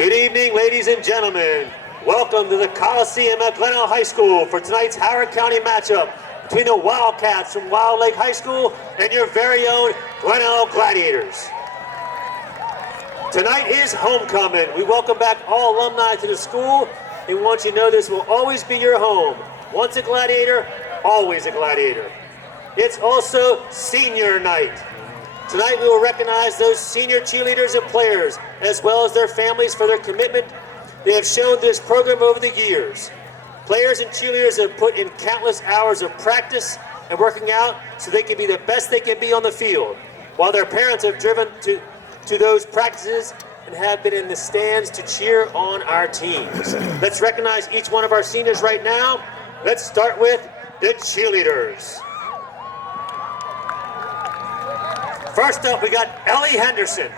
Good evening, ladies and gentlemen. Welcome to the Coliseum at Glenelg High School for tonight's Howard County matchup between the Wildcats from Wild Lake High School and your very own Glenelg Gladiators. Tonight is homecoming. We welcome back all alumni to the school and want you to know this will always be your home. Once a Gladiator, always a Gladiator. It's also senior night. Tonight we will recognize those senior cheerleaders and players, as well as their families, for their commitment they have shown to this program over the years. Players and cheerleaders have put in countless hours of practice and working out so they can be the best they can be on the field, while their parents have driven to those practices and have been in the stands to cheer on our teams. Let's recognize each one of our seniors right now. Let's start with the cheerleaders. First up, we got Ellie Henderson,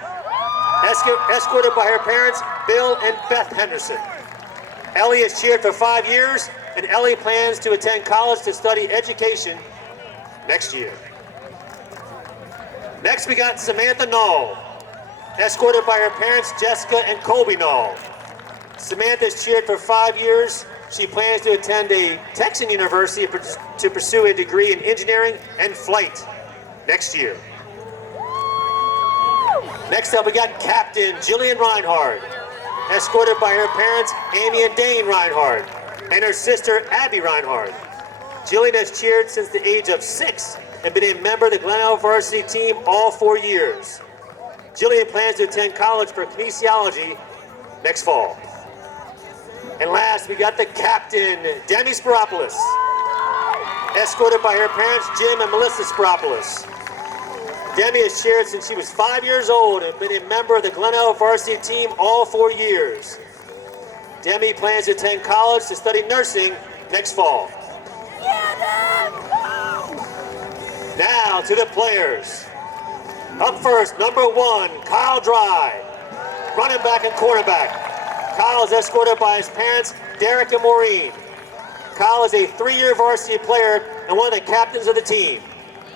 escorted by her parents, Bill and Beth Henderson. Ellie has cheered for 5 years, and Ellie plans to attend college to study education next year. Next, we got Samantha Knoll, escorted by her parents, Jessica and Colby Knoll. Samantha has cheered for 5 years. She plans to attend a Texan university to pursue a degree in engineering and flight next year. Next up, we got Captain Jillian Reinhardt, escorted by her parents, Amy and Dane Reinhardt, and her sister, Abby Reinhardt. Jillian has cheered since the age of 6 and been a member of the Glenelg varsity team all 4 years. Jillian plans to attend college for kinesiology next fall. And last, we got the captain, Demi Spiropoulos, escorted by her parents, Jim and Melissa Spiropoulos. Demi has cheered since she was 5 years old and been a member of the Glenelg varsity team all 4 years. Demi plans to attend college to study nursing next fall. Now to the players. Up first, number 1, Kyle Dry, running back and cornerback. Kyle is escorted by his parents, Derek and Maureen. Kyle is a 3-year varsity player and one of the captains of the team.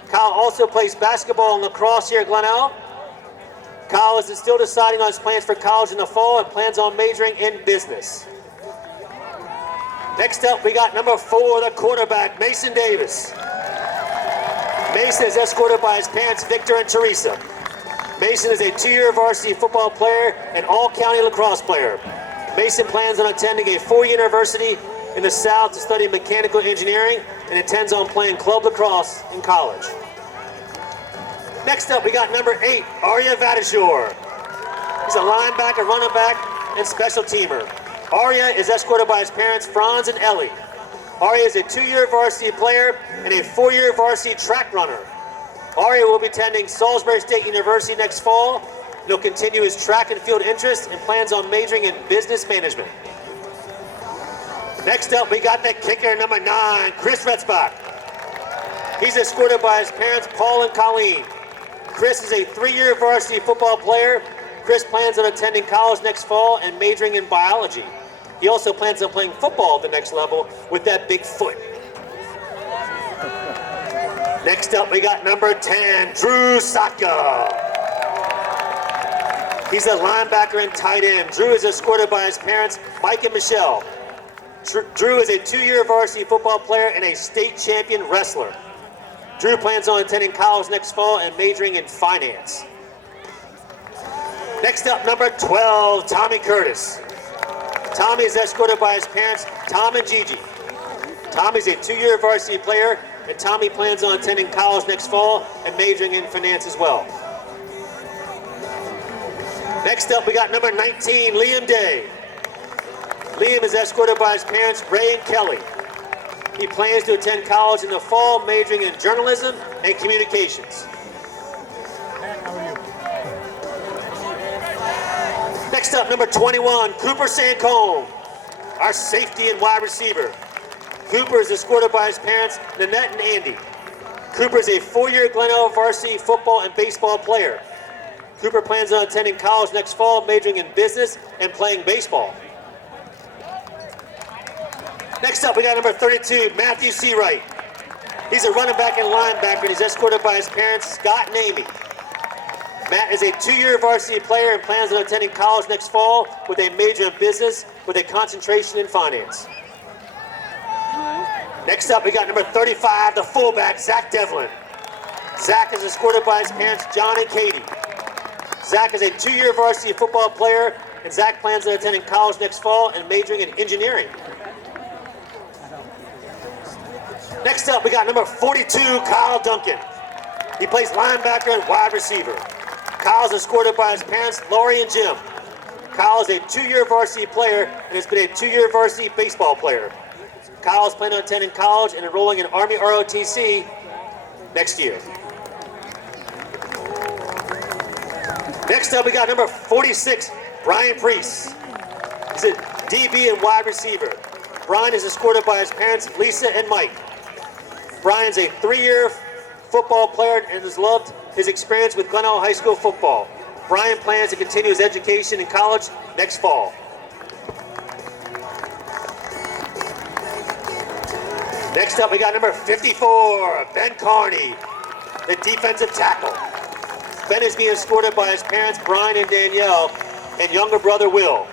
Kyle also plays basketball and lacrosse here at Glenelg. Kyle is still deciding on his plans for college in the fall and plans on majoring in business. Next up, we got number 4, the quarterback, Mason Davis. Mason is escorted by his parents, Victor and Teresa. Mason is a 2-year varsity football player and all-county lacrosse player. Mason plans on attending a 4-year university in the South to study mechanical engineering and intends on playing club lacrosse in college. Next up, we got number 8, Arya Vadishore. He's a linebacker, running back, and special teamer. Arya is escorted by his parents, Franz and Ellie. Arya is a 2-year varsity player and a 4-year varsity track runner. Arya will be attending Salisbury State University next fall. He'll continue his track and field interests and plans on majoring in business management. Next up, we got the kicker, number 9, Chris Retzbach. He's escorted by his parents, Paul and Colleen. Chris is a 3-year varsity football player. Chris plans on attending college next fall and majoring in biology. He also plans on playing football at the next level with that big foot. Next up, we got number 10, Drew Satka. He's a linebacker and tight end. Drew is escorted by his parents, Mike and Michelle. Drew is a 2-year varsity football player and a state champion wrestler. Drew plans on attending college next fall and majoring in finance. Next up, number 12, Tommy Curtis. Tommy is escorted by his parents, Tom and Gigi. Tommy's a 2-year varsity player, and Tommy plans on attending college next fall and majoring in finance as well. Next up, we got number 19, Liam Day. Liam is escorted by his parents, Ray and Kelly. He plans to attend college in the fall, majoring in journalism and communications. Next up, number 21, Cooper Sancombe, our safety and wide receiver. Cooper is escorted by his parents, Nanette and Andy. Cooper is a 4-year Glenelg varsity football and baseball player. Cooper plans on attending college next fall, majoring in business and playing baseball. Next up, we got number 32, Matthew Seawright. He's a running back and linebacker, and he's escorted by his parents, Scott and Amy. Matt is a 2-year varsity player and plans on attending college next fall with a major in business with a concentration in finance. Next up, we got number 35, the fullback, Zach Devlin. Zach is escorted by his parents, John and Katie. Zach is a 2-year varsity football player, and Zach plans on attending college next fall and majoring in engineering. Next up, we got number 42, Kyle Duncan. He plays linebacker and wide receiver. Kyle's escorted by his parents, Laurie and Jim. Kyle is a 2-year varsity player and has been a 2-year varsity baseball player. Kyle is planning on attending college and enrolling in Army ROTC next year. Next up, we got number 46, Brian Priest. He's a DB and wide receiver. Brian is escorted by his parents, Lisa and Mike. Brian's a 3-year football player and has loved his experience with Glenelg High School football. Brian plans to continue his education in college next fall. Next up, we got number 54, Ben Carney, the defensive tackle. Ben is being escorted by his parents, Brian and Danielle, and younger brother, Will.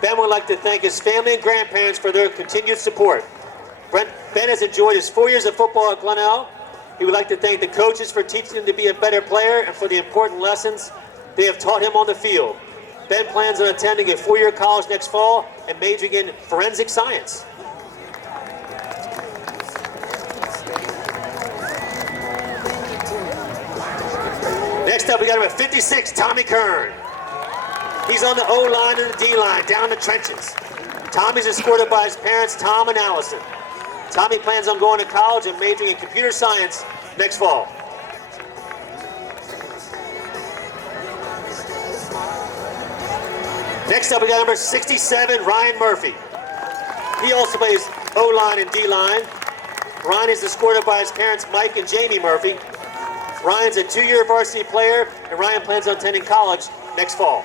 Ben would like to thank his family and grandparents for their continued support. Ben has enjoyed his 4 years of football at Glenelg. He would like to thank the coaches for teaching him to be a better player and for the important lessons they have taught him on the field. Ben plans on attending a 4-year college next fall and majoring in forensic science. Next up, we got number 56, Tommy Kern. He's on the O-line and the D-line, down the trenches. Tommy's escorted by his parents, Tom and Allison. Tommy plans on going to college and majoring in computer science next fall. Next up, we got number 67, Ryan Murphy. He also plays O-line and D-line. Ryan is escorted by his parents, Mike and Jamie Murphy. Ryan's a 2-year varsity player, and Ryan plans on attending college next fall.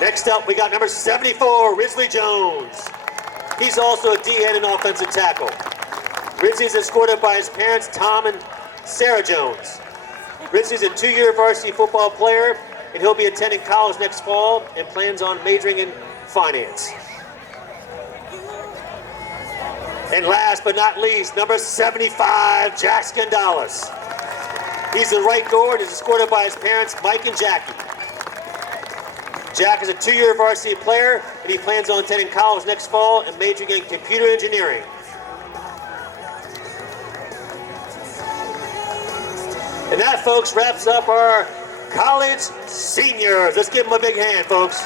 Next up, we got number 74, Risley Jones. He's also a D-head and offensive tackle. Risley's escorted by his parents, Tom and Sarah Jones. Risley's a 2-year varsity football player, and he'll be attending college next fall and plans on majoring in finance. And last but not least, number 75, Jack Scandalis. He's the right guard and is escorted by his parents, Mike and Jackie. Jack is a 2-year varsity player, and he plans on attending college next fall and majoring in computer engineering. And that, folks, wraps up our college seniors. Let's give them a big hand, folks.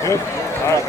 Good? All right,